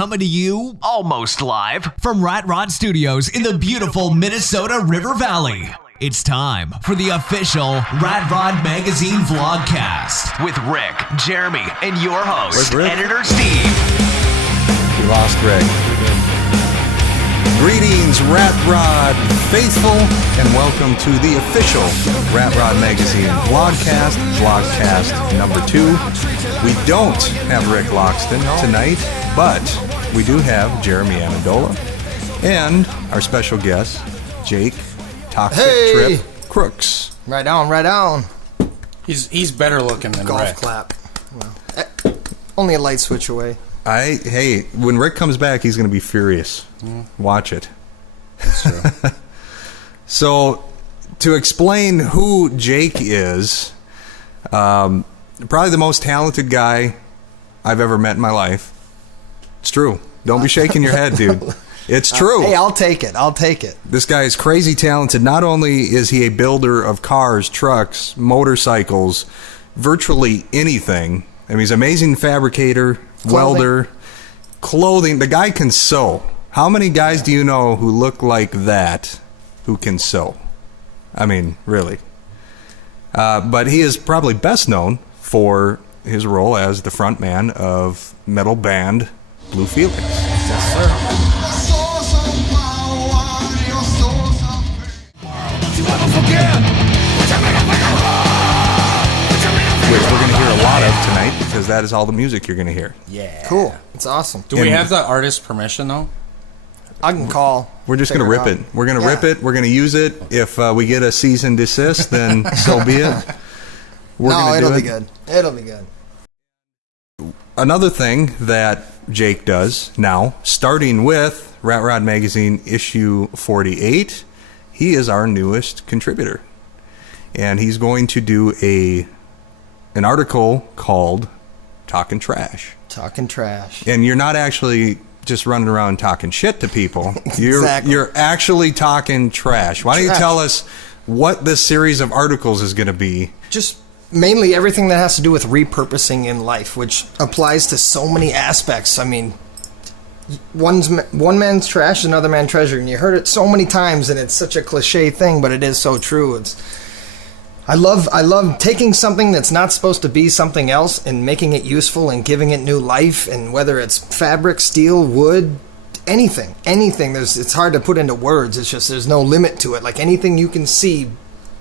coming to you almost live from Rat Rod Studios in the beautiful Minnesota River Valley. It's time for the official Rat Rod Magazine Vlogcast with Rick, Jeremy, and your host, Editor Steve. We lost Rick. Greetings, Rat Rod faithful, and welcome to the official Rat Rod Magazine Vlogcast number 2. We don't have Rick Loxton tonight, but we do have Jeremy Amendola and our special guest, Jake Toxic Trip Crooks. Right on. He's better looking than Golf Rick. clap. Well, only a light switch away. Hey, when Rick comes back, he's going to be furious. Watch it. That's true. So, to explain who Jake is, probably the most talented guy I've ever met in my life. It's true. Don't be shaking your head, dude. It's true. Hey, I'll take it. This guy is crazy talented. Not only is he a builder of cars, trucks, motorcycles, virtually anything. I mean, he's an amazing fabricator, welder, clothing. The guy can sew. How many guys do you know who look like that who can sew? I mean, really. But he is probably best known for his role as the frontman of metal band Blue Felix. Yes, sir. Which we're going to hear a lot of tonight because that is all the music you're going to hear. Yeah. Cool. It's awesome. Do we have the artist's permission, though? I can call. We're just going to rip it. We're going to rip it. We're going to use it. If we get a cease and desist, then so be it. It'll be good. It'll be good. Another thing that Jake does now, starting with Rat Rod Magazine issue 48, he is our newest contributor. And he's going to do an article called Talking Trash. Talking trash. And you're not actually just running around talking shit to people. Exactly. You're actually talking trash. Why don't you tell us what this series of articles is going to be? Just mainly everything that has to do with repurposing in life, which applies to so many aspects. I mean, one man's trash is another man's treasure, and you heard it so many times, and it's such a cliche thing, but it is so true. I love taking something that's not supposed to be something else and making it useful and giving it new life, and whether it's fabric, steel, wood, anything. It's hard to put into words. It's just there's no limit to it. Like anything you can see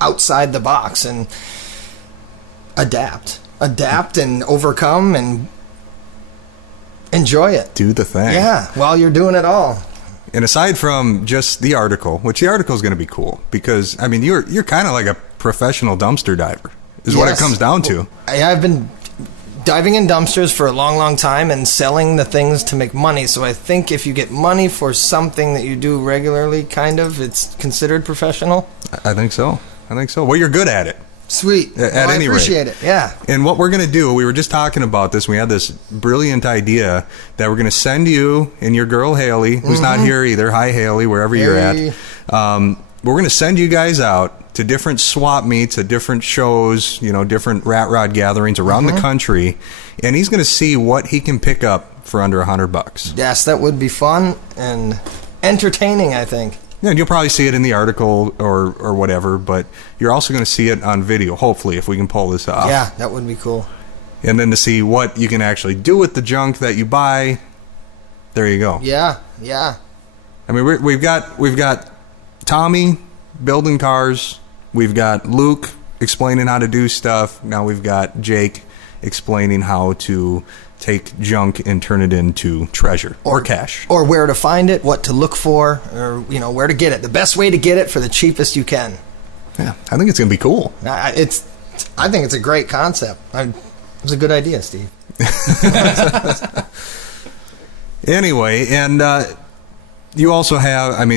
outside the box and adapt and overcome and enjoy it. Do the thing. Yeah, while you're doing it all. And aside from just the article, which the article is going to be cool because I mean you're kind of like a professional dumpster diver is what it comes down to. I've been diving in dumpsters for a long time and selling the things to make money. So I think if you get money for something that you do regularly, kind of, it's considered professional. I think so. Well, you're good at it. Sweet. At any rate. I appreciate it. Yeah. And what we're going to do, we were just talking about this. We had this brilliant idea that we're going to send you and your girl Haley, who's not here either. Hi, Haley, wherever you're at. We're going to send you guys out to different swap meets, at different shows, different Rat Rod gatherings around the country, and he's going to see what he can pick up for under $100. Yes, that would be fun and entertaining, I think. Yeah, and you'll probably see it in the article or whatever, but you're also going to see it on video, hopefully, if we can pull this off. Yeah, that would be cool. And then to see what you can actually do with the junk that you buy. There you go. Yeah. I mean, we've got Tommy building cars. We've got Luke explaining how to do stuff. Now we've got Jake explaining how to take junk and turn it into treasure or cash. Or where to find it, what to look for, or where to get it. The best way to get it for the cheapest you can. Yeah, I think it's going to be cool. I think it's a great concept. It's a good idea, Steve. Anyway, and you also have,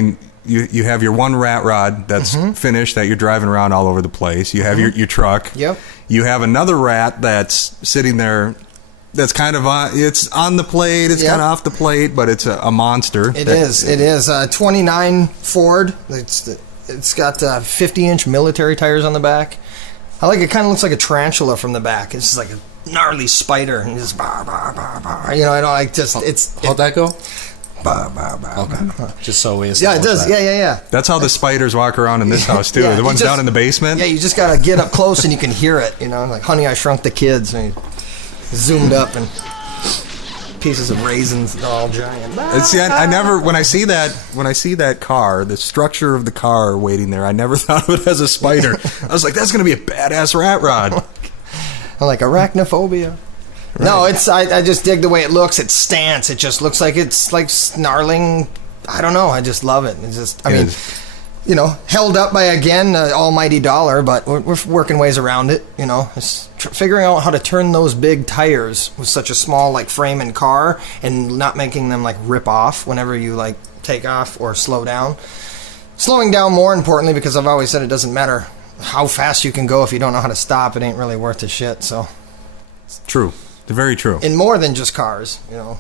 you have your one rat rod that's finished that you're driving around all over the place. You have your truck. Yep. You have another rat that's sitting there that's kind of it's on the plate. It's kind of off the plate, but it's a monster. It is a 29 Ford. It's got 50-inch military tires on the back. I like it. Kind of looks like a tarantula from the back. It's just like a gnarly spider and just bah, bah, bah, bah. You know, I don't like just How'd that go? bah, bah, bah, Okay. bah. Just so we Yeah, it does. that. Yeah. That's how the spiders walk around in this house too. Yeah, The you ones just- down in the basement. Yeah, you just gotta get up close and you can hear it. You know, like Honey, I Shrunk the Kids. And you zoomed up and pieces of raisins, they're all giant. See, I never when I see that car, the structure of the car waiting there, I never thought of it as a spider. I was like, that's gonna be a badass rat rod. I'm like arachnophobia. Right. No, I just dig the way it looks. Its stance. It just looks like it's like snarling. I don't know. I just love it. It's just. I mean, you know, held up by again the almighty dollar, but we're working ways around it. You know, it's figuring out how to turn those big tires with such a small like frame and car, and not making them like rip off whenever you like take off or slow down. Slowing down more importantly, because I've always said it doesn't matter how fast you can go if you don't know how to stop. It ain't really worth the shit. So. True. Very true. In more than just cars, you know.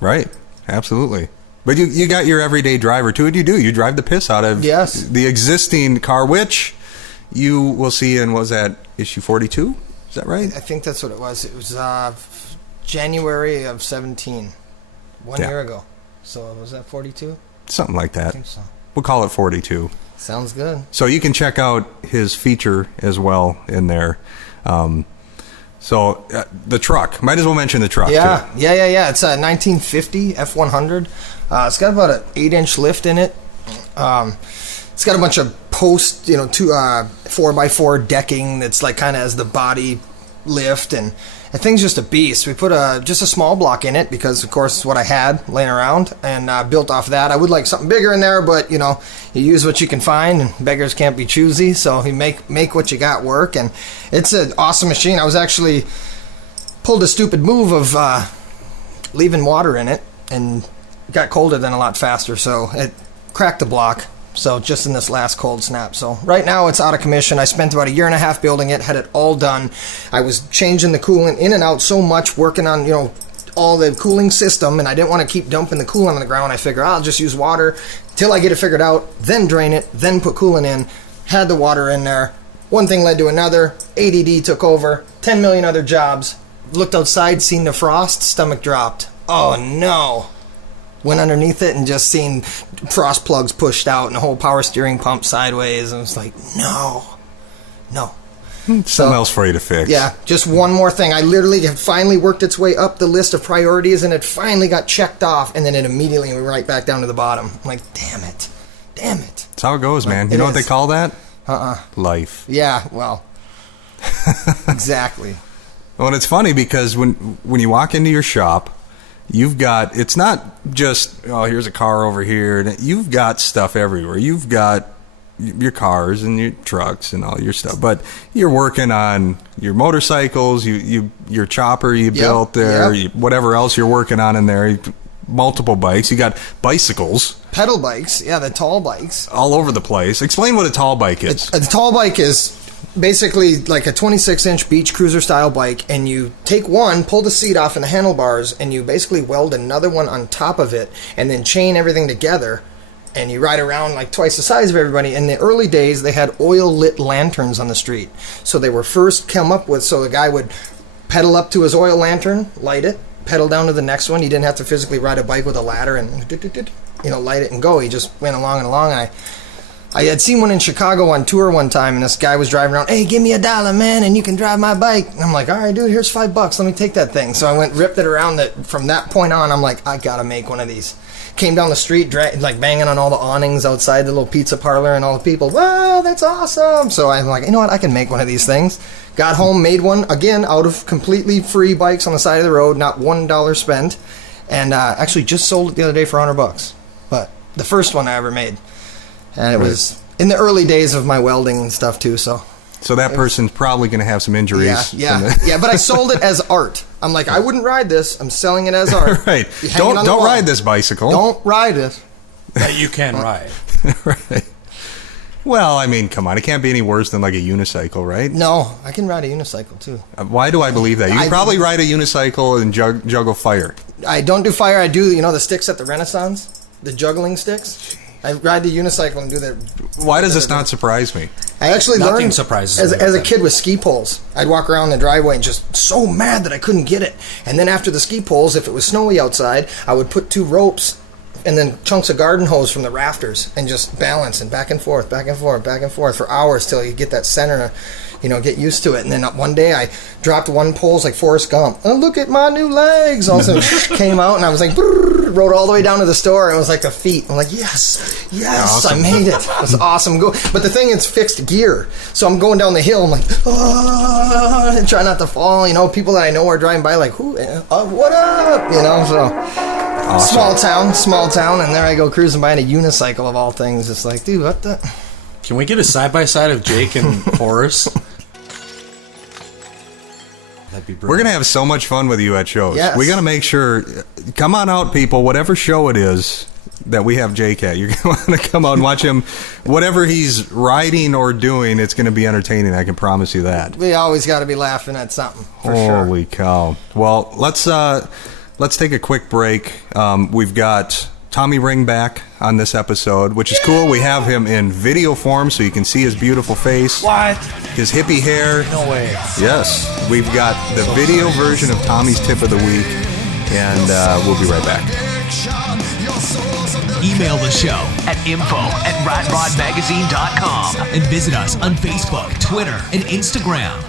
Right. Absolutely. But you got your everyday driver too. What do? You drive the piss out of the existing car, which you will see in, was that issue 42? Is that right? I think that's what it was. It was January of 17, 1 year ago. So was that 42? Something like that. I think so. We'll call it 42. Sounds good. So you can check out his feature as well in there. So the truck, might as well mention the truck. Yeah. Too. Yeah. It's a 1950 F100. It's got about an 8-inch lift in it. It's got a bunch of post, 4x4 decking that's like kind of as the body lift, and the thing's just a beast. We put just a small block in it because, of course, it's what I had laying around, and built off that. I would like something bigger in there, but you use what you can find, and beggars can't be choosy. So you make what you got work, and it's an awesome machine. I was actually pulled a stupid move of leaving water in it, and it got colder then a lot faster, so it cracked the block. So just in this last cold snap. So right now it's out of commission. I spent about 1.5 years building it, had it all done. I was changing the coolant in and out so much, working on, all the cooling system, and I didn't want to keep dumping the coolant on the ground. I figured I'll just use water till I get it figured out, then drain it, then put coolant in. Had the water in there. One thing led to another. ADD took over. 10 million other jobs. Looked outside, seen the frost, stomach dropped. Oh no. Went underneath it and just seen frost plugs pushed out and the whole power steering pump sideways. And it's like, no. Something else for you to fix. Yeah, just one more thing. I literally had finally worked its way up the list of priorities, and it finally got checked off, and then it immediately went right back down to the bottom. I'm like, damn it. That's how it goes, man. You know what they call that? Life. Yeah, well, exactly. Well, and it's funny because when you walk into your shop, you've got, it's not just, here's a car over here. You've got stuff everywhere. You've got your cars and your trucks and all your stuff, but you're working on your motorcycles, your chopper you built there, whatever else you're working on in there, multiple bikes. You got bicycles. Pedal bikes, the tall bikes. All over the place. Explain what a tall bike is. A tall bike is basically like a 26-inch beach cruiser style bike, and you take one, pull the seat off and the handlebars, and you basically weld another one on top of it, and then chain everything together, and you ride around like twice the size of everybody. In the early days, they had oil-lit lanterns on the street. So they were first come up with, so the guy would pedal up to his oil lantern, light it, pedal down to the next one. You didn't have to physically ride a bike with a ladder and, light it and go. He just went along and along, and I had seen one in Chicago on tour one time, and this guy was driving around, hey, give me $1, man, and you can drive my bike. And I'm like, all right, dude, here's $5. Let me take that thing. So I ripped it around. From that point on, I'm like, I got to make one of these. Came down the street, banging on all the awnings outside the little pizza parlor, and all the people, wow, that's awesome. So I'm like, you know what, I can make one of these things. Got home, made one, again, out of completely free bikes on the side of the road, not $1 spent, and actually just sold it the other day for $100. But the first one I ever made. And it was in the early days of my welding and stuff too, so that person's probably going to have some injuries. Yeah, but I sold it as art. I'm like, I wouldn't ride this. I'm selling it as art. Right. Don't ride this bicycle. Don't ride it. That you can ride. Right. Well, I mean, come on. It can't be any worse than like a unicycle, right? No, I can ride a unicycle too. Why do I believe that? You can probably ride a unicycle and juggle fire. I don't do fire. I do, the sticks at the Renaissance? The juggling sticks? I ride the unicycle and do that. Why does this not surprise me? I actually Nothing learned surprises me as a like kid with ski poles. I'd walk around the driveway and just so mad that I couldn't get it. And then after the ski poles, if it was snowy outside, I would put 2 ropes and then chunks of garden hose from the rafters and just balance and back and forth, back and forth, back and forth for hours till you get that center, get used to it. And then one day I dropped one pole's like Forrest Gump. Oh, look at my new legs. All of a sudden came out and I was like, rode all the way down to the store and it was like the feet. I'm like, yes, awesome. I made it. It was awesome. But the thing is fixed gear. So I'm going down the hill. I'm like, and try not to fall. People that I know are driving by like, who, what up? So. Awesome. Small town, and there I go cruising by in a unicycle of all things. It's like, dude, what the? Can we get a side-by-side of Jake and Horace? That'd be brilliant. We're going to have so much fun with you at shows. Yes. We got to make sure, come on out, people, whatever show it is that we have Jake at, you're going to want to come out and watch him. Whatever he's riding or doing, it's going to be entertaining. I can promise you that. We always got to be laughing at something, for sure. Holy cow. Well, let's take a quick break. We've got Tommy Ring back on this episode, which is cool. We have him in video form so you can see his beautiful face. What? His hippie hair. No way. Yes. We've got the video version of Tommy's Tip of the Week, and we'll be right back. Email the show at info@ratrodmagazine.com and visit us on Facebook, Twitter, and Instagram.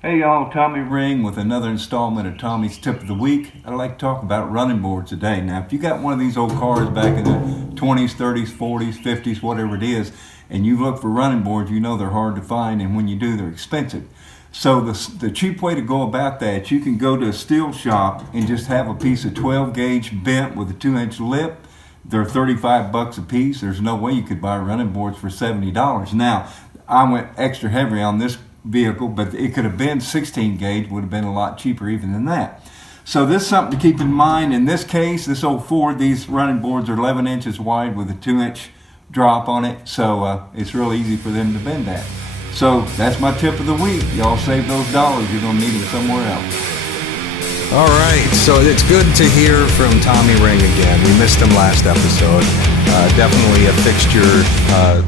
Hey y'all, Tommy Ring with another installment of Tommy's Tip of the Week. I'd like to talk about running boards today. Now, if you got one of these old cars back in the 20s, 30s, 40s, 50s, whatever it is, and you look for running boards, you know they're hard to find, and when you do, they're expensive. So the cheap way to go about that, you can go to a steel shop and just have a piece of 12 gauge bent with a 2-inch lip. They're $35 a piece. There's no way you could buy running boards for $70. Now, I went extra heavy on this vehicle, but it could have been 16 gauge, would have been a lot cheaper even than that. So this is something to keep in mind. In this case, this old Ford, these running boards are 11 inches wide with a 2-inch drop on it, so it's real easy for them to bend that. So that's my tip of the week. Y'all save those dollars, you're going to need them somewhere else. All right, so it's good to hear from Tommy Ring again. We missed him last episode. Definitely a fixture the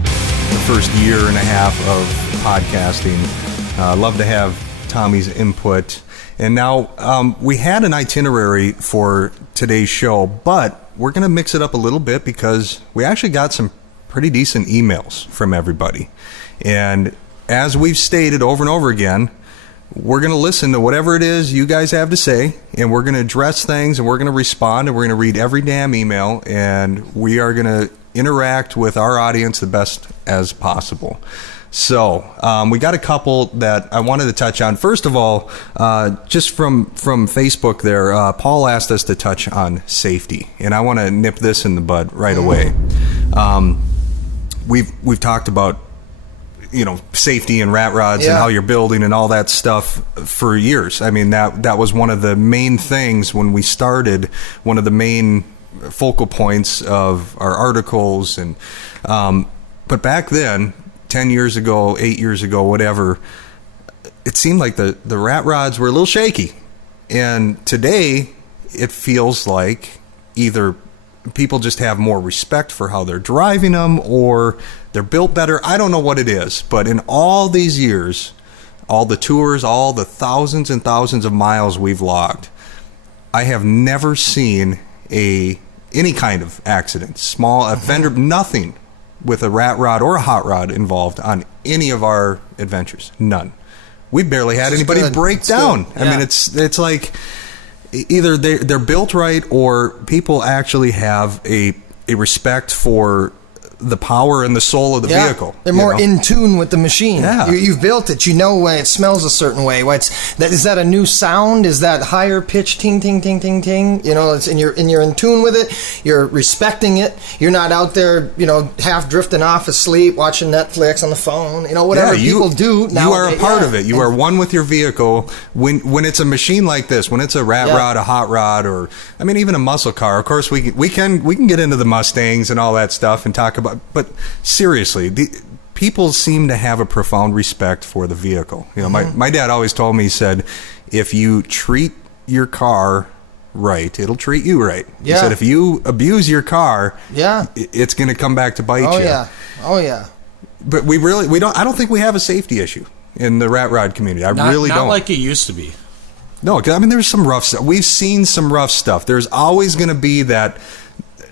first year and a half of podcasting. Love to have Tommy's input. And now we had an itinerary for today's show, but we're going to mix it up a little bit because we actually got some pretty decent emails from everybody. And as we've stated over and over again, we're going to listen to whatever it is you guys have to say, and we're going to address things, and we're going to respond, and we're going to read every damn email, and we are going to interact with our audience the best as possible. So we got a couple that I wanted to touch on. First of all, just from Facebook there, Paul asked us to touch on safety, and I want to nip this in the bud right away. We've talked about safety and rat rods and how you're building and all that stuff for years. I mean, that was one of the main things when we started, one of the main focal points of our articles. And but back then, 10 years ago, 8 years ago, whatever, it seemed like the rat rods were a little shaky. And today, it feels like either people just have more respect for how they're driving them, or they're built better. I don't know what it is, but in all these years, all the tours, all the thousands and thousands of miles we've logged, I have never seen any kind of accident, small, a fender, nothing with a rat rod or a hot rod involved on any of our adventures. None. We barely had anybody break down. I mean, it's like either they're built right, or people actually have a respect for the power and the soul of the vehicle. They're more in tune with the machine. Yeah. You've built it. You know when it smells a certain way. Is that a new sound? Is that higher pitch ting ting ting ting ting? You're in tune with it. You're respecting it. You're not out there, half drifting off asleep, watching Netflix on the phone. Whatever people do. You are a part of it. You are one with your vehicle. When it's a machine like this, when it's a rat rod, a hot rod, or even a muscle car. Of course, we can get into the Mustangs and all that stuff and talk about. But seriously, people seem to have a profound respect for the vehicle. My dad always told me, he said, if you treat your car right, it'll treat you right. Yeah. He said if you abuse your car, Yeah. it's going to come back to bite you. Oh yeah. But I don't think we have a safety issue in the rat rod community. I really don't. Not like it used to be. No, 'cause, I mean, there's some rough stuff. We've seen some rough stuff. There's always going to be that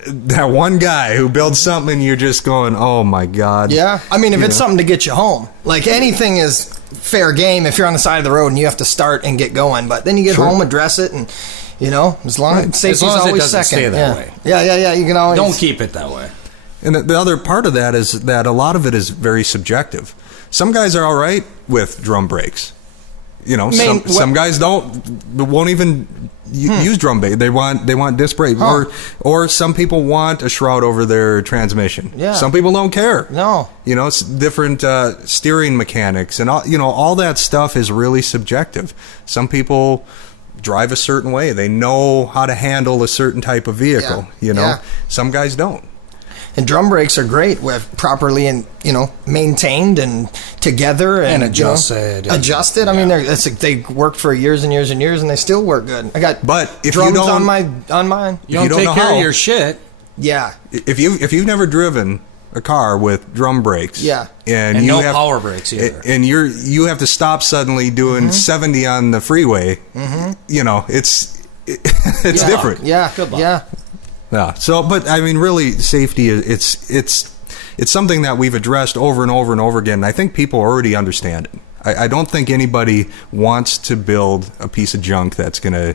one guy who builds something and you're just going, oh my God. Yeah. I mean, if it's something to get you home, like anything is fair game if you're on the side of the road and you have to start and get going. But then you get home, address it, and, as long as safety's as always doesn't second. stay that way. Yeah. You can always. Don't keep it that way. And the other part of that is that a lot of it is very subjective. Some guys are all right with drum brakes. Some guys won't even use drum brake. They want disc brake, or some people want a shroud over their transmission. Yeah. Some people don't care. No. It's different steering mechanics and all that stuff is really subjective. Some people drive a certain way. They know how to handle a certain type of vehicle. Yeah. Some guys don't. And drum brakes are great with properly and maintained and together and adjusted. Adjusted. I mean, they worked for years and years and years, and they still work good. I got drums on mine. You don't take care of your shit. Yeah. If you've never driven a car with drum brakes, and you no have power brakes either, and you have to stop suddenly doing 70 on the freeway, it's different. Yeah. Good luck. Yeah. So, but I mean, really, safety it's something that we've addressed over and over and over again. And I think people already understand it. I don't think anybody wants to build a piece of junk that's going to,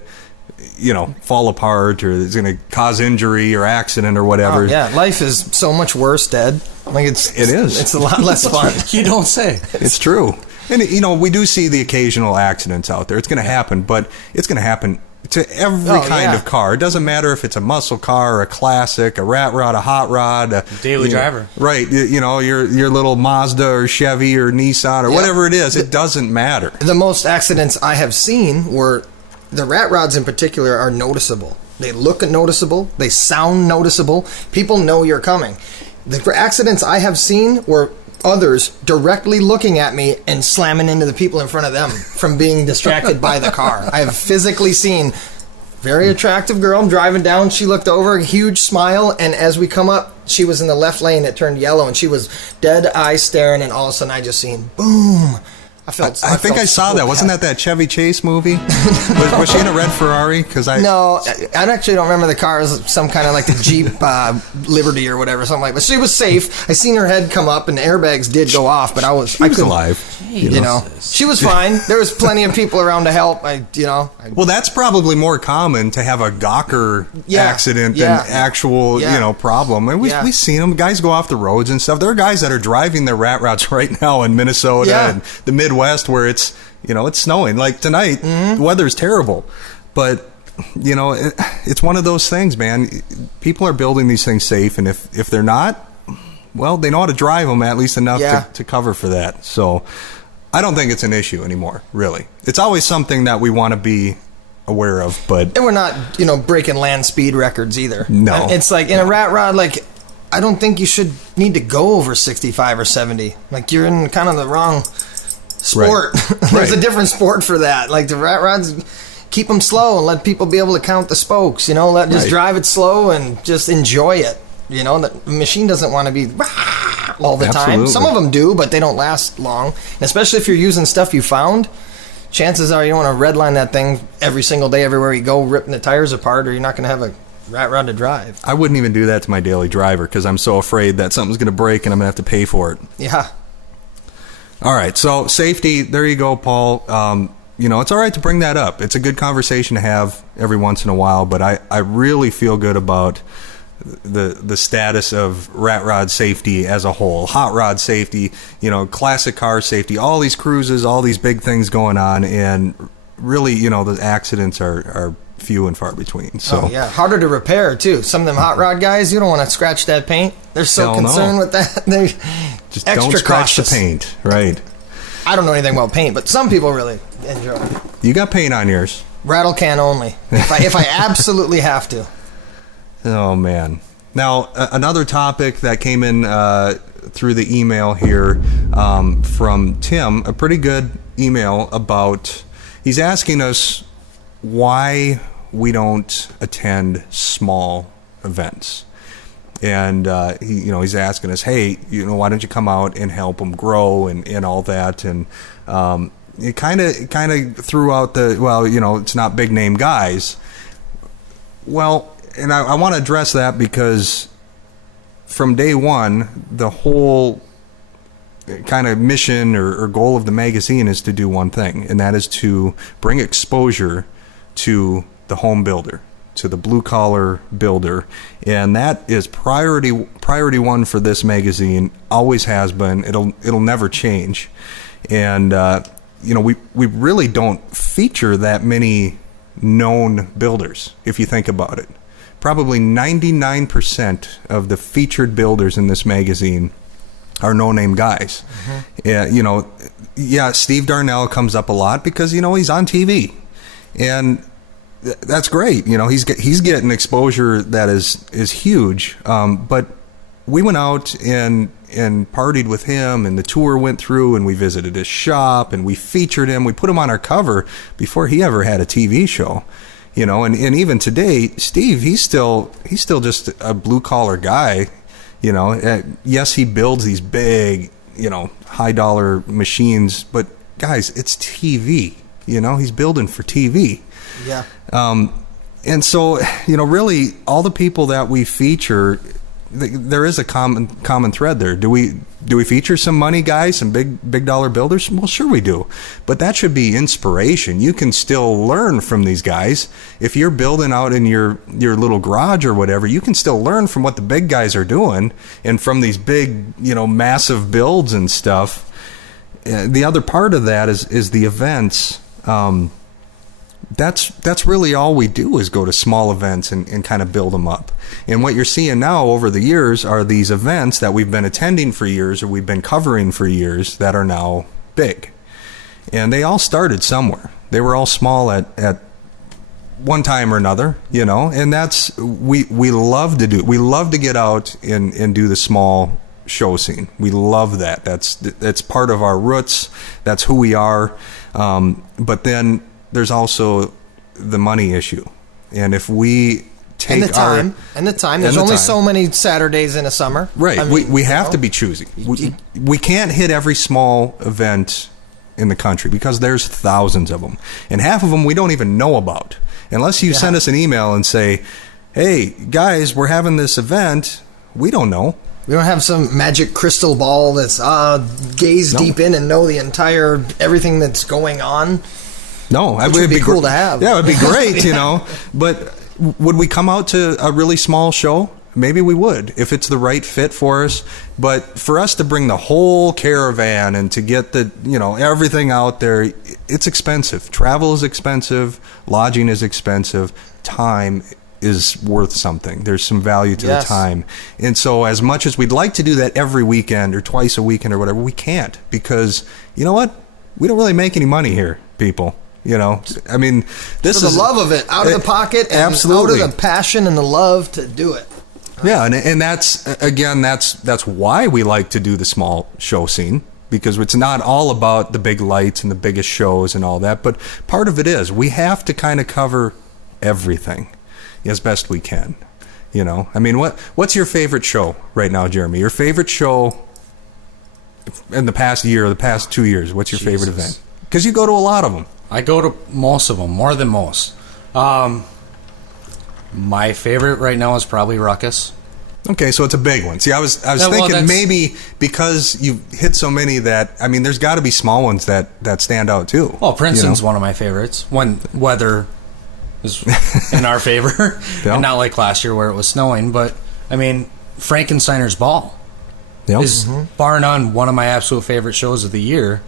fall apart or is going to cause injury or accident or whatever. Oh, yeah, life is so much worse, Dad. Like it is. It's a lot less fun. You don't say. It's true. And we do see the occasional accidents out there. It's going to happen, but it's going to happen to every kind of car. It doesn't matter if it's a muscle car, a classic, a rat rod, a hot rod, a daily driver. Right. Your little Mazda or Chevy or Nissan or whatever it is. It doesn't matter. The most accidents I have seen were the rat rods in particular are noticeable. They look noticeable. They sound noticeable. People know you're coming. The accidents I have seen were others directly looking at me and slamming into the people in front of them from being distracted by the car. I have physically seen very attractive girl. I'm driving down. She looked over, a huge smile, and as we come up, she was in the left lane. It turned yellow, and she was dead eye staring, and all of a sudden I just seen boom. I think I saw that. Wasn't that Chevy Chase movie? was she in a red Ferrari? No, I actually don't remember the car. It was some kind of like the Jeep Liberty or whatever, something like that. But she was safe. I seen her head come up, and the airbags did go off, but I was alive. She was fine. There was plenty of people around to help. Well, that's probably more common to have a gawker accident than actual problem. And we've seen them. Guys go off the roads and stuff. There are guys that are driving their rat routes right now in Minnesota and the Midwest where it's snowing. Like tonight, the weather's terrible, but it's one of those things, man. People are building these things safe, and if they're not, well, they know how to drive them at least enough to cover for that. So I don't think it's an issue anymore, really. It's always something that we want to be aware of, but and we're not breaking land speed records either. No, it's like in a rat rod, like I don't think you should need to go over 65 or 70. Like you're in kind of the wrong sport. Right. There's a different sport for that. Like the rat rods, keep them slow and let people be able to count the spokes. Just drive it slow and just enjoy it. The machine doesn't want to be all the time. Some of them do, but they don't last long. And especially if you're using stuff you found, chances are you don't want to redline that thing every single day, everywhere you go, ripping the tires apart, or you're not going to have a rat rod to drive. I wouldn't even do that to my daily driver because I'm so afraid that something's going to break and I'm going to have to pay for it. Yeah. All right, so safety, there you go, Paul. It's all right to bring that up. It's a good conversation to have every once in a while, but I really feel good about the status of rat rod safety as a whole. Hot rod safety, classic car safety, all these cruises, all these big things going on, and really, the accidents are few and far between. So harder to repair too. Some of them hot rod guys, you don't want to scratch that paint. They're so concerned with that. They're just extra don't scratch cautious. the paint, right? I don't know anything about paint, but some people really enjoy it. You got paint on yours. Rattle can only. If I absolutely have to. Oh man. Now another topic that came in through the email here from Tim, a pretty good email about. He's asking us why we don't attend small events. And he's asking us, hey, why don't you come out and help them grow and all that? And it kind of threw out it's not big name guys. Well, and I want to address that because from day one, the whole kind of mission or goal of the magazine is to do one thing, and that is to bring exposure to the home builder, to the blue collar builder, and that is priority one for this magazine. Always has been. It'll never change. And we really don't feature that many known builders if you think about it. Probably 99% of the featured builders in this magazine are no-name guys. Steve Darnell comes up a lot because he's on TV, and that's great. He's getting exposure that is huge. But we went out and partied with him, and the tour went through, and we visited his shop, and we featured him. We put him on our cover before he ever had a TV show. And even today, Steve, he's still just a blue collar guy. Yes, he builds these big, high dollar machines, but guys, it's TV. He's building for TV. Yeah. And so, really, all the people that we feature, there is a common thread there. Do we feature some money guys, some big dollar builders? Well, sure we do, but that should be inspiration. You can still learn from these guys. If you're building out in your little garage or whatever, you can still learn from what the big guys are doing and from these big, massive builds and stuff. The other part of that is the events. That's really all we do is go to small events and kind of build them up. And what you're seeing now over the years are these events that we've been attending for years or we've been covering for years that are now big. And they all started somewhere. They were all small at one time or another, and that's we love to do. We love to get out and do the small show scene. We love that. That's part of our roots. That's who we are. But then there's also the money issue, and if we take the time, there's only so many Saturdays in a summer, right? I mean, we have to be choosy. We can't hit every small event in the country because there's thousands of them, and half of them we don't even know about unless you send us an email and say, "Hey guys, we're having this event." We don't know. We don't have some magic crystal ball that's gaze deep in and know the entire everything that's going on. No, it would be cool to have. Yeah, it would be great, But would we come out to a really small show? Maybe we would, if it's the right fit for us. But for us to bring the whole caravan and to get the, everything out there, it's expensive. Travel is expensive. Lodging is expensive. Time is worth something. There's some value to the time. And so as much as we'd like to do that every weekend or twice a weekend or whatever, we can't because, you know what? We don't really make any money here, people. I mean, this is the love of it, out of the pocket, and absolutely. out of the passion and the love to do it. Yeah, and that's why we like to do the small show scene, because it's not all about the big lights and the biggest shows and all that, but part of it is we have to kind of cover everything as best we can. I mean, what's your favorite show right now, Jeremy? Your favorite show in the past year or the past 2 years? What's your favorite event? Because you go to a lot of them. I go to most of them, more than most. My favorite right now is probably Ruckus. Okay, so it's a big one. See, I was thinking maybe because you hit so many that, I mean, there's got to be small ones that stand out too. Well, Princeton's one of my favorites when weather is in our favor. And not like last year where it was snowing. But, I mean, Frankensteiner's Ball is bar none one of my absolute favorite shows of the year.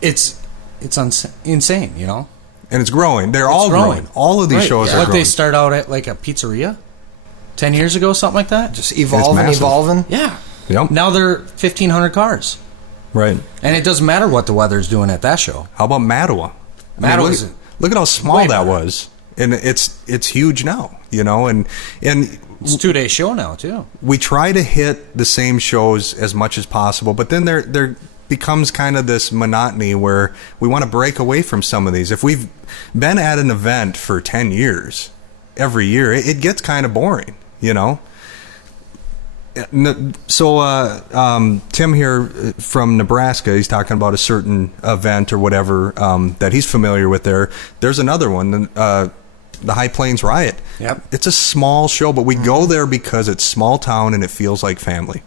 It's insane, And it's growing. They're all growing. All of these shows are growing. But they start out at like a pizzeria 10 years ago, something like that. Just evolving. Yeah. Yep. Now they're 1,500 cars. Right. And it doesn't matter what the weather's doing at that show. How about Mattawa? Look at how small that was. And it's huge now, and it's a 2-day show now too. We try to hit the same shows as much as possible, but then they're becomes kind of this monotony where we want to break away from some of these. If we've been at an event for 10 years, every year, it gets kind of boring, you know? So Tim here from Nebraska, he's talking about a certain event or whatever that he's familiar with there. There's another one, the High Plains Riot. Yep. It's a small show, but we go there because it's small town and it feels like family.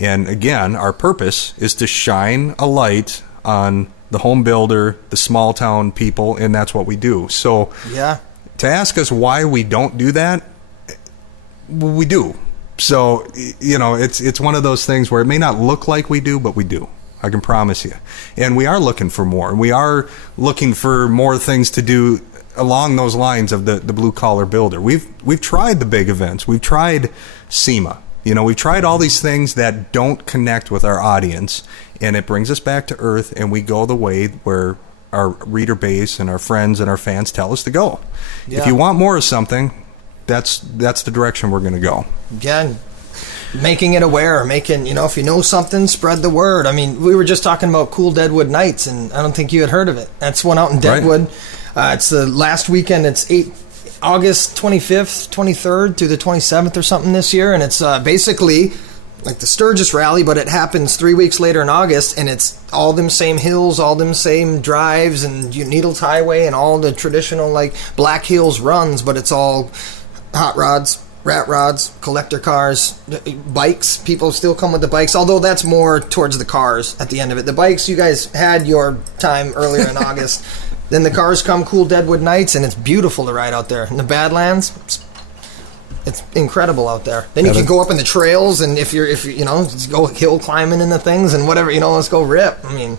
And again, our purpose is to shine a light on the home builder, the small town people, and that's what we do. So to ask us why we don't do that, we do. So, you know, it's one of those things where it may not look like we do, but we do. I can promise you. And we are looking for more. We are looking for more things to do along those lines of the blue collar builder. We've tried the big events. We've tried SEMA. You know, we've tried all these things that don't connect with our audience, and it brings us back to earth, and we go the way where our reader base and our friends and our fans tell us to go. If you want more of something, that's the direction we're going to go. Yeah, making it aware, you know, if you know something, spread the word. I mean, we were just talking about Cool Deadwood Nights, and I don't think you had heard of it. That's one out in Deadwood. Right. It's the last weekend. It's August 25th, 23rd through the 27th or something this year, and it's basically like the Sturgis Rally, but it happens 3 weeks later in August, and it's all them same hills, all them same drives, and Needles Highway, and all the traditional like Black Hills runs, but it's all hot rods, rat rods, collector cars, bikes. People still come with the bikes, although that's more towards the cars at the end of it. The bikes, you guys had your time earlier in August. Then the cars come, Cool Deadwood Nights, and it's beautiful to ride out there. In the Badlands, it's incredible out there. Then you can go up in the trails, and if you know, go hill climbing in the things and whatever, you know, let's go rip. I mean,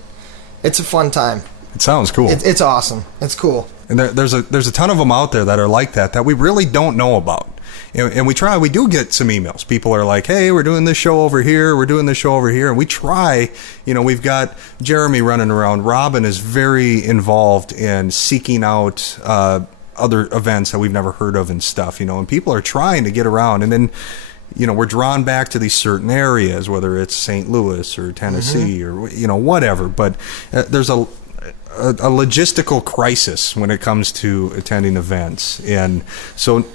it's a fun time. It sounds cool. It's awesome. It's cool. And there's a ton of them out there that are like that we really don't know about. And we do get some emails. People are like, hey, we're doing this show over here. We're doing this show over here. And we try, you know, we've got Jeremy running around. Robin is very involved in seeking out other events that we've never heard of and stuff, you know, and people are trying to get around. And then, you know, we're drawn back to these certain areas, whether it's St. Louis or Tennessee or, you know, whatever. But there's a logistical crisis when it comes to attending events. And so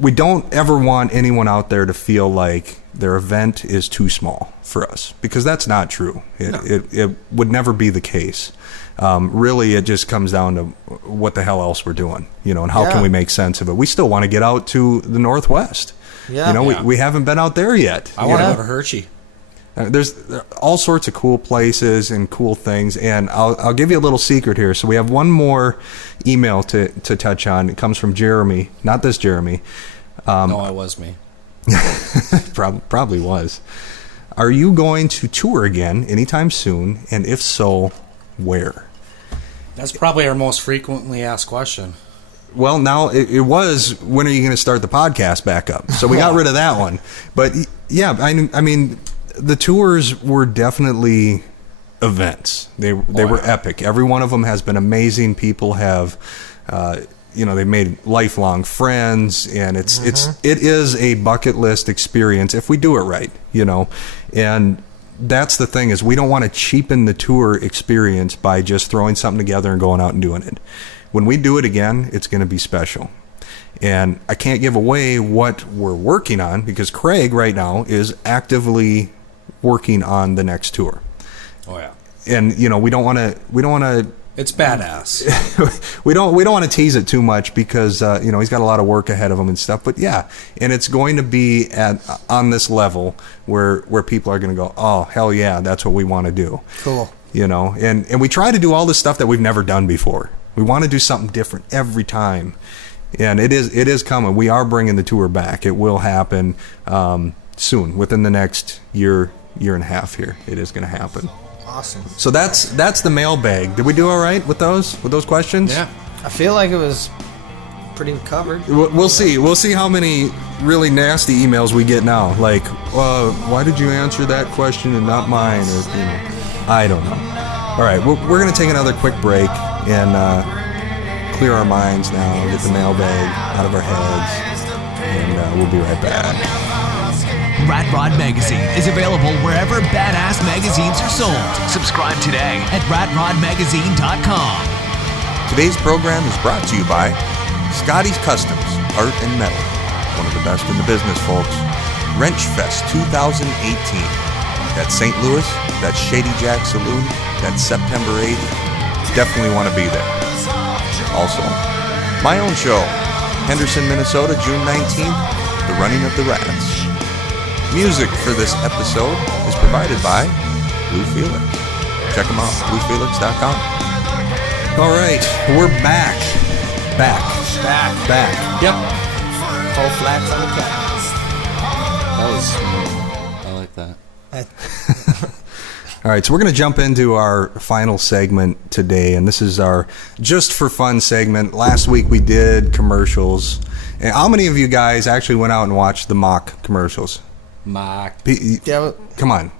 we don't ever want anyone out there to feel like their event is too small for us, because that's not true. It would never be the case. Really, it just comes down to what the hell else we're doing, you know, and how can we make sense of it. We still want to get out to the Northwest. You know, we haven't been out there yet. I want to go to Hershey. There's all sorts of cool places and cool things, and I'll give you a little secret here. So we have one more email to touch on. It comes from Jeremy, not this Jeremy. No, it was me. Probably was. Are you going to tour again anytime soon, and if so, where? That's probably our most frequently asked question. Well, now it was, when are you going to start the podcast back up? So we got rid of that one. But yeah, I mean, the tours were definitely events. They were epic. Every one of them has been amazing. People have, you know, they've made lifelong friends, and it is a bucket list experience if we do it right, you know. And that's the thing, is we don't want to cheapen the tour experience by just throwing something together and going out and doing it. When we do it again, it's going to be special. And I can't give away what we're working on, because Craig right now is actively working on the next tour. Oh yeah. And you know, we don't want to it's badass. we don't want to tease it too much, because you know, he's got a lot of work ahead of him and stuff. But yeah, and it's going to be on this level where people are going to go, oh hell yeah, that's what we want to do. Cool. You know, and we try to do all this stuff that we've never done before. We want to do something different every time, and it is coming. We are bringing the tour back. It will happen soon, within the next year and a half. Here, it is going to happen. Awesome. So that's the mailbag. Did we do all right with those questions? Yeah. I feel like it was pretty covered. We'll see. We'll see how many really nasty emails we get now. Like, why did you answer that question and not mine? Or, you know, I don't know. All right, we're going to take another quick break and clear our minds now, get the mailbag out of our heads, and we'll be right back. Rat Rod Magazine is available wherever badass magazines are sold. Subscribe today at ratrodmagazine.com. Today's program is brought to you by Scotty's Customs, Art and Metal. One of the best in the business, folks. Wrench Fest 2018. That's St. Louis, that's Shady Jack Saloon, that's September 8th. Definitely want to be there. Also, my own show, Henderson, Minnesota, June 19th, The Running of the Rats. Music for this episode is provided by Blue Felix. Check them out, bluefelix.com. All right, we're back. Back. Yep. Whole flats on the cat. That was smooth. I like that. All right, so we're going to jump into our final segment today, and this is our Just for Fun segment. Last week we did commercials. And how many of you guys actually went out and watched the mock commercials? Yeah, come on.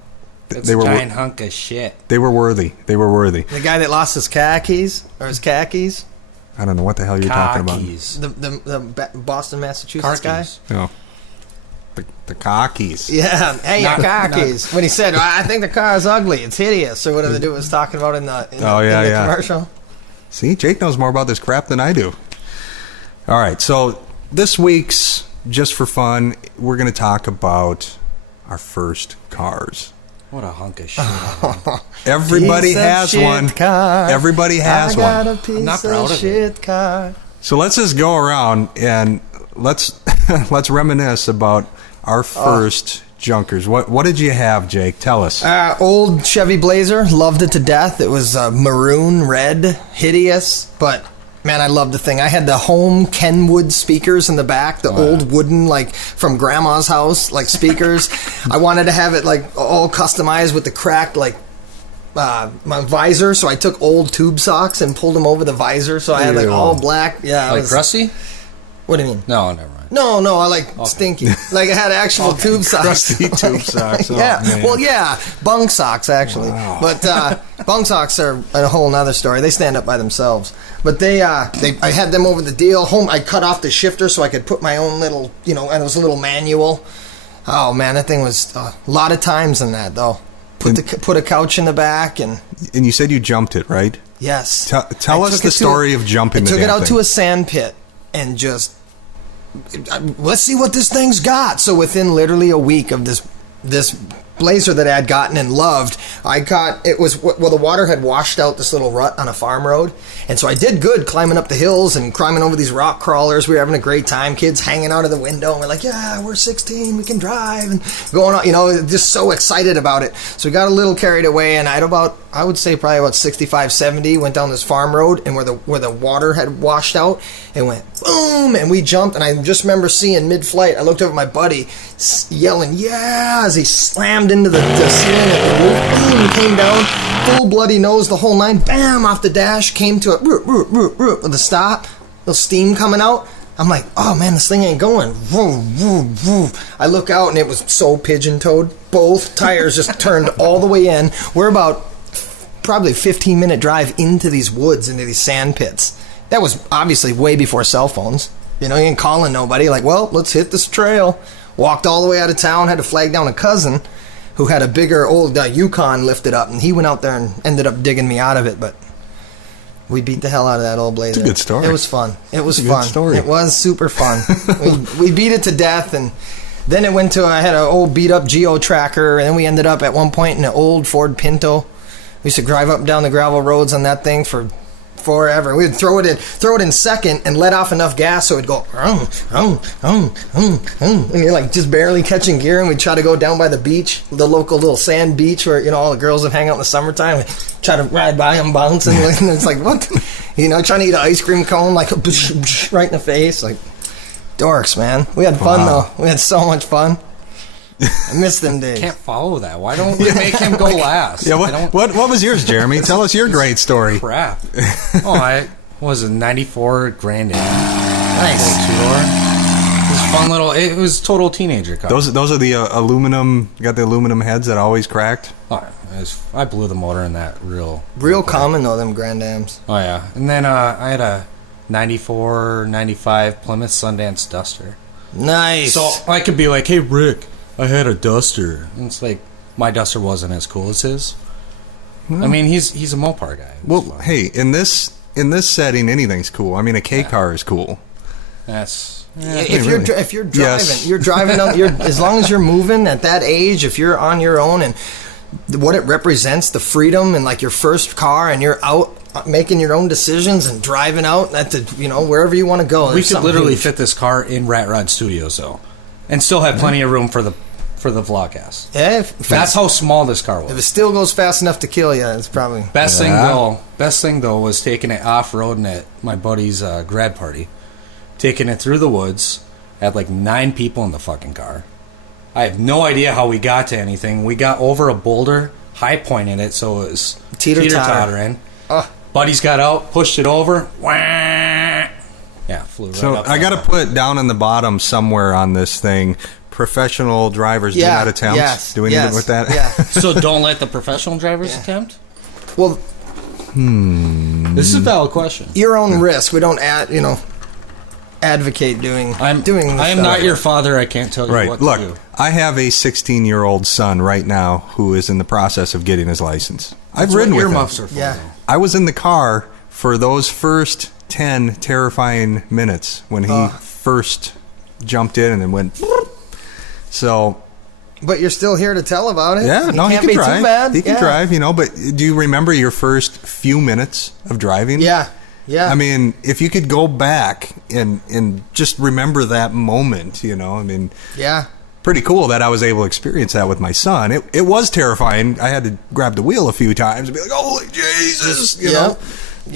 That's a giant hunk of shit. They were worthy. The guy that lost his khakis. I don't know what the hell you're talking about. The Boston, Massachusetts guy. No. The cockies. Yeah, hey, your cockies. When he said, I think the car is ugly, it's hideous, or whatever the dude was talking about in the commercial. See, Jake knows more about this crap than I do. All right, so this week's Just for Fun, we're going to talk about our first cars. What a hunk of shit. Everybody has one. Car. Everybody has one. I got a piece of shit car. So let's just go around and let's reminisce about our first junkers. What did you have, Jake? Tell us. Old Chevy Blazer. Loved it to death. It was maroon, red, hideous, but man, I loved the thing. I had the home Kenwood speakers in the back, the old wooden, like, from grandma's house, like, speakers. I wanted to have it, like, all customized with the cracked, like, my visor, so I took old tube socks and pulled them over the visor, so I had, like, all black. Yeah. Like crusty? What do you mean? No, never mind. No, I like stinky. Like, I had actual tube socks. Crusty tube socks. Yeah. Man. Well, yeah. Bunk socks, actually. Wow. But bunk socks are a whole nother story. They stand up by themselves. But I had them over the deal. I cut off the shifter so I could put my own little, and it was a little manual. Oh, man, that thing was a lot of times in that, though. Put a couch in the back. And you said you jumped it, right? Yes. Tell us the story of jumping the damn thing. I took it out to a sand pit and just... let's see what this thing's got. So within literally a week of this Blazer that I had gotten and loved, the water had washed out this little rut on a farm road, and so I did good climbing up the hills and climbing over these rock crawlers. We were having a great time, kids hanging out of the window, and we're like, yeah, we're 16, we can drive, and going on, just so excited about it. So we got a little carried away, and I would say probably about 65, 70, went down this farm road, and where the water had washed out, and went boom, and we jumped, and I just remember seeing mid-flight, I looked over at my buddy, yelling, yeah, as he slammed into the ceiling at the roof, boom, came down, full bloody nose, the whole nine, bam, off the dash, came to it, with the stop, little steam coming out. I'm like, oh man, this thing ain't going. I look out and it was so pigeon-toed. Both tires just turned all the way in. We're about probably 15-minute drive into these woods, into these sand pits. That was obviously way before cell phones. You ain't calling nobody. Like, well, let's hit this trail. Walked all the way out of town, had to flag down a cousin who had a bigger old Yukon lifted up, and he went out there and ended up digging me out of it, but we beat the hell out of that old Blazer. It's a good story. It was fun. It was It's a fun. good story. It was super fun. we beat it to death, and then it went to, I had an old beat-up Geo Tracker, and then we ended up at one point in an old Ford Pinto. We used to drive up and down the gravel roads on that thing for forever. We'd throw it in second and let off enough gas so it'd go and you're like just barely catching gear, and we'd try to go down by the beach, the local little sand beach where all the girls would hang out in the summertime. We'd try to ride by them bouncing, and it's like, what? Trying to eat an ice cream cone, like right in the face, like dorks, man. We had fun though. We had so much fun. I miss them days. Can't follow that. Why don't we make him go last? Yeah, what was yours, Jeremy? Tell us your great story. Crap. I was a 94 Grand Am. Nice. It was fun little. It was total teenager car. Those are the aluminum. Got the aluminum heads that always cracked. I blew the motor in that real common though, them Grand Ams. Oh yeah, and then I had a 94, 95 Plymouth Sundance Duster. Nice. So I could be like, hey Rick, I had a Duster. And it's like, my Duster wasn't as cool as his. I mean, he's a Mopar guy. Well, hey, in this setting, anything's cool. I mean, a K car is cool. That's if you're driving, you're driving on. As long as you're moving at that age, if you're on your own and what it represents, the freedom and like your first car, and you're out making your own decisions and driving out at the wherever you want to go. We could literally fit this car in Rat Rod Studios though, and still have plenty of room for the VLOGcast. Yeah, that's how small this car was. If it still goes fast enough to kill you, it's probably best thing though was taking it off roading at my buddy's grad party, taking it through the woods. Had like 9 people in the fucking car. I have no idea how we got to anything. We got over a boulder, high pointed it, so it was teeter-tottering. Buddies got out, pushed it over. Wah! Yeah, flew right so up. So I got to put down in the bottom somewhere on this thing, professional drivers do not attempt. Yes, do anything with that? Yeah. So don't let the professional drivers attempt? Well, this is a valid question. Your own risk. We don't advocate doing I am stuff. not your father. I can't tell you what to do. I have a 16-year-old son right now who is in the process of getting his license. I've ridden with him. Earmuffs are for, yeah. though. I was in the car for those first 10 terrifying minutes when he first jumped in and then went. So. But you're still here to tell about it. Yeah, he can drive. Too bad. He can drive, But do you remember your first few minutes of driving? Yeah. Yeah. I mean, if you could go back and just remember that moment, Yeah. Pretty cool that I was able to experience that with my son. It was terrifying. I had to grab the wheel a few times and be like, "Holy Jesus!" you know.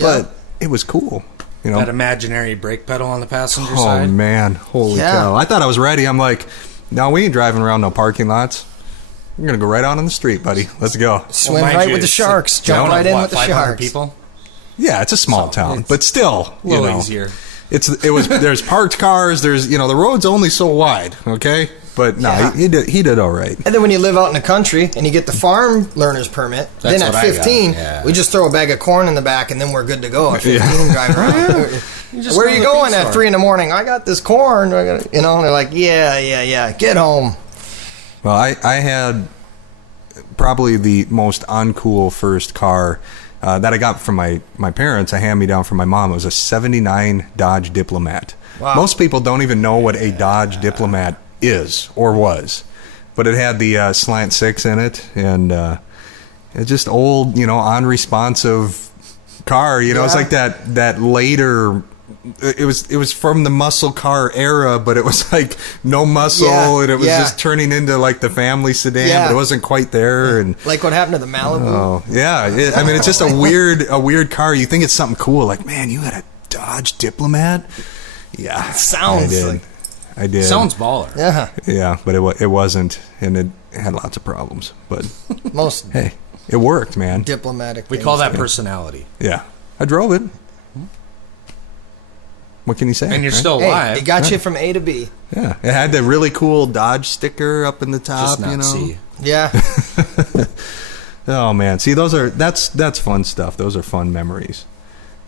But it was cool. That imaginary brake pedal on the passenger Oh side. man, holy cow! I thought I was ready. I'm like, "No, we ain't driving around no parking lots. We're gonna go right out on the street, buddy. Let's go. Swim right with the sharks. Jump right in with the sharks." People. Yeah, it's a small town, but still, a little easier. There's parked cars. There's the road's only so wide. Okay. But no, he did all right. And then when you live out in the country and you get the farm learner's permit, then at 15, we just throw a bag of corn in the back and then we're good to go at 15 driving around. Where are you going at 3 in the morning? I got this corn. And they're like, yeah, get home. Well, I had probably the most uncool first car that I got from my parents. A hand-me-down from my mom. It was a 79 Dodge Diplomat. Wow. Most people don't even know what a Dodge Diplomat is or was, but it had the slant 6 in it, and it's just old, unresponsive car. It's like that later. It was from the muscle car era, but it was like no muscle, and it was just turning into like the family sedan, but it wasn't quite there. And like what happened to the Malibu. Oh yeah, I mean it's just a weird car. You think it's something cool, like man, you had a Dodge Diplomat. Yeah, it sounds like. I did. Sounds baller. Yeah. Yeah, but it wasn't, and it had lots of problems. But hey, it worked, man. Diplomatic. We call that personality. Yeah, I drove it. What can you say? And you're still alive. It got you from A to B. Yeah, it had the really cool Dodge sticker up in the top. Just not C. Yeah. Oh man, see that's fun stuff. Those are fun memories.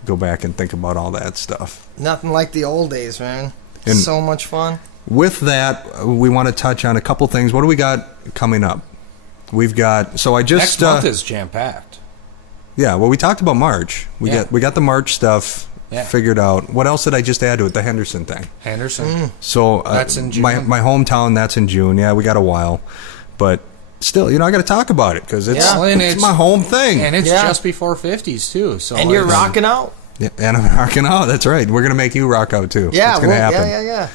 Go back and think about all that stuff. Nothing like the old days, man. And so much fun. With that, we want to touch on a couple things. What do we got coming up? We've got next month is jam packed. Yeah, well, we talked about March. We got the March stuff figured out. What else did I just add to it? The Henderson thing. So that's in June. My hometown. That's in June. Yeah, we got a while, but still, I got to talk about it because it's my home thing, and it's just before 50s too. So and you're rocking out. Yeah, and I'm rocking out. That's right. We're gonna make you rock out too. Yeah, it's gonna happen. Yeah.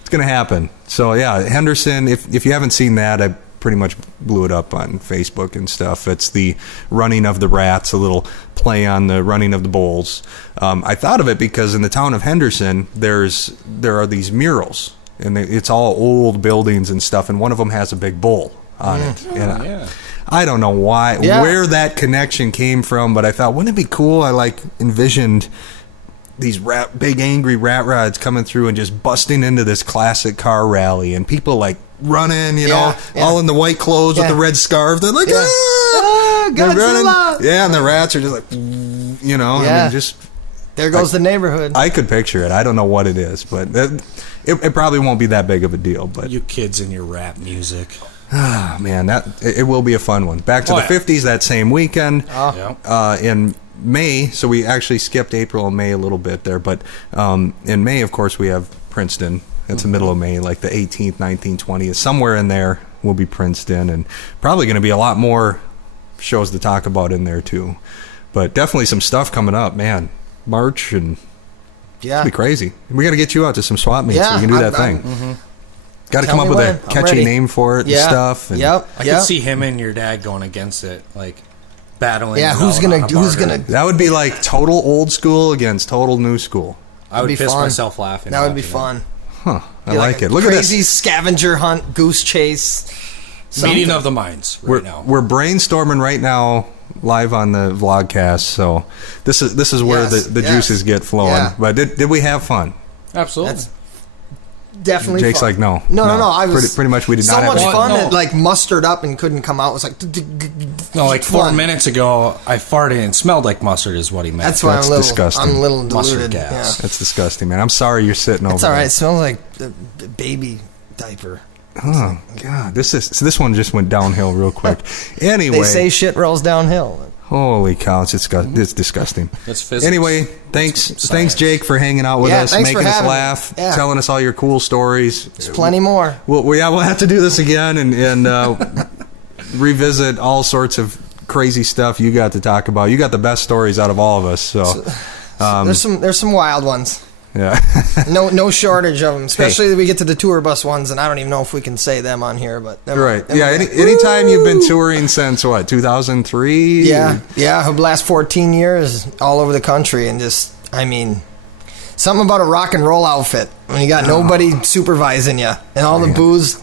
It's gonna happen. So yeah, Henderson. If you haven't seen that, I pretty much blew it up on Facebook and stuff. It's the running of the rats, a little play on the running of the bulls. I thought of it because in the town of Henderson, there are these murals, and it's all old buildings and stuff, and one of them has a big bull on it. And I don't know where that connection came from, but I thought, wouldn't it be cool? I envisioned these big angry rat rods coming through and just busting into this classic car rally, and people running, all in the white clothes with the red scarf. They're like, Godzilla! Yeah, and the rats are just like, I mean, just there goes the neighborhood. I could picture it. I don't know what it is, but it probably won't be that big of a deal. But you kids and your rap music. Ah, man, it will be a fun one. Back to the 50s that same weekend in May. So we actually skipped April and May a little bit there. But in May, of course, we have Princeton. It's the middle of May, like the 18th, 19th, 20th. Somewhere in there will be Princeton. And probably going to be a lot more shows to talk about in there, too. But definitely some stuff coming up, man. March and it's going to be crazy. We got to get you out to some swap meets so we can do that thing. Got to come up with a catchy name for it and stuff. And I could see him and your dad going against it, like battling. Yeah, who's gonna? That would be like total old school against total new school. I would piss myself laughing. That would be fun. Huh? I like it. Look at this crazy scavenger hunt, goose chase. Meeting of the minds. Now we're brainstorming right now, live on the VLOGcast. So this is where the juices get flowing. Yeah. But did we have fun? Absolutely. That's definitely Jake's fun. like, no. I was pretty much we did not have so much fun. It like mustered up and couldn't come out. It was like like 4 minutes ago, I farted and smelled like mustard. Is what he meant. That's why disgusting. I'm a little diluted. Mustard gas. Yeah. That's disgusting, man. I'm sorry you're sitting over. It's all right. There. It smells like a baby diaper. Oh God, this one just went downhill real quick. Anyway, they say shit rolls downhill. Holy cow, it's disgusting. That's physics. Anyway, thanks Jake for hanging out with us, making us laugh, telling us all your cool stories. There's plenty more. We'll have to do this again and revisit all sorts of crazy stuff you got to talk about. You got the best stories out of all of us. So there's some wild ones. Yeah. no shortage of them, especially when we get to the tour bus ones, and I don't even know if we can say them on here, but right. Yeah, anytime you've been touring since what, 2003? Yeah, the last 14 years all over the country, and just, I mean, something about a rock and roll outfit when you got nobody supervising you and all the booze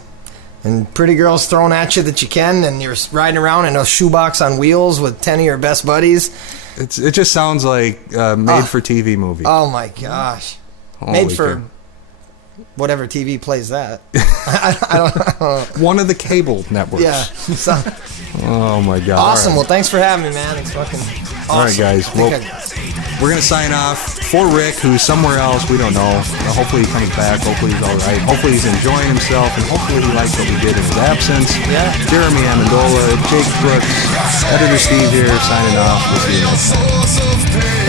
and pretty girls thrown at you that you can, and you're riding around in a shoebox on wheels with 10 of your best buddies. It just sounds like made for TV movie. Oh my gosh. Made for whatever TV plays that. I don't know. One of the cable networks. Yeah. Oh my God. Awesome. Well, thanks for having me, man. It's fucking awesome. All right, guys. Well, we're going to sign off for Rick, who's somewhere else. We don't know. Hopefully he comes back. Hopefully he's all right. Hopefully he's enjoying himself, and hopefully he likes what we did in his absence. Yeah. Jeremy Amendola, Jake Crooks, Editor Steve here, signing off. We'll see you next time.